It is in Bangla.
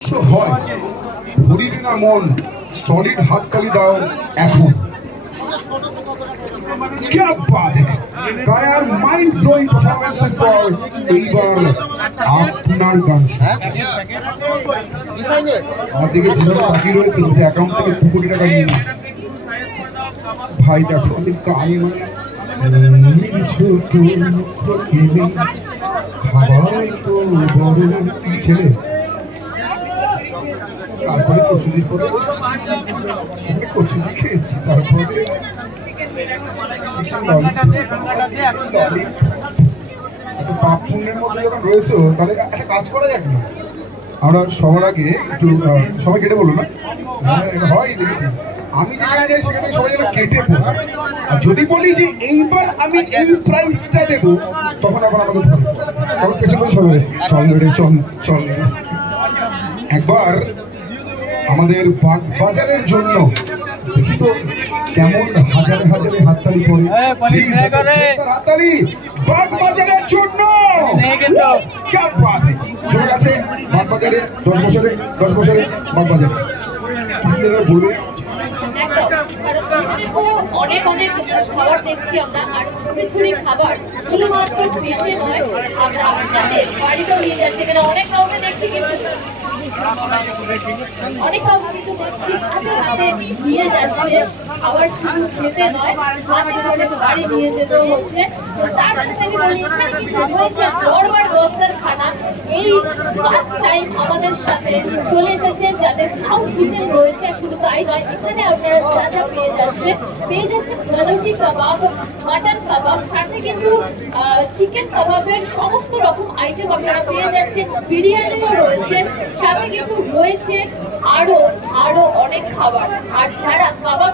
ঘড়ির না মন সলিড হাততালি দাও এখন। क्या बात है কায়ার মাইন্ড ব্লোয়িং পারফরম্যান্সের পর এইবার আপনার গান। আমার দিকে যেভাবে তাকিয়ে রয়েছে যে অ্যাকাউন্ট থেকে 2 কোটি টাকা নিয়ে নিয়েছে ভাই, দেখো আমি গান খাবার তো বড় খেলে তারপরে কচুরি করে কচুরি খেয়েছি, তারপরে পাপ পুণ্যের মধ্যে যখন রয়েছে তাহলে একটা কাজ করা যাক না, আমরা সবার আগে একটু সবাই কেটে বলো না, হয় দেখেছি আমি যেখানে যাই সেখানে সবাই যেন কেটে পড়ো, আর যদি বলি যে এইবার আমি এই প্রাইসটা দেবো তখন আবার আমাকে তখন কেটে বলি সবাই চল রে চল চল। একবার আমাদের বাগবাজারের জন্য দেখি তো কেমন হাজারে হাজারে হাততালি পড়ে, হাততালি বাগবাজারের জন্য। চলে গেছে বাগবাজারে 10 বছরে বাগবাজারে বলবে অনেক অনেক খাবার দেখছি আমরা, আর ছোট ছোট খাবার শুধুমাত্র পেটে নয়, আমরা আমাদের বাড়িতেও নিয়ে যাচ্ছি। এখানে অনেক কাউকে দেখছি কিন্তু অনেক কাউকে কিন্তু দেখছি হাতে হাতে নিয়ে যাচ্ছে খাবার, শুধু খেতে নয় হাতে করে বাড়ি নিয়ে যেতেও হচ্ছে। তো তার সাথে আমি বলি হয়েছে দরবার দস্তার খানা, এই ফার্স্ট টাইম আমাদের সাথে চলে এসেছে যাদের সাউথ কিচেন রয়েছে। শুধু তাই নয়, এখানে আপনারা যা যা পেয়ে যাচ্ছেন গালুটি কাবাব, মাটন কাবাব, সাথে কিন্তু চিকেন কাবাবের সমস্ত রকম আইটেম আপনারা পেয়ে যাচ্ছেন। বিরিয়ানিও রয়েছে, সাথে কিন্তু রয়েছে আরো অনেক খাবার। আর যারা কাবাব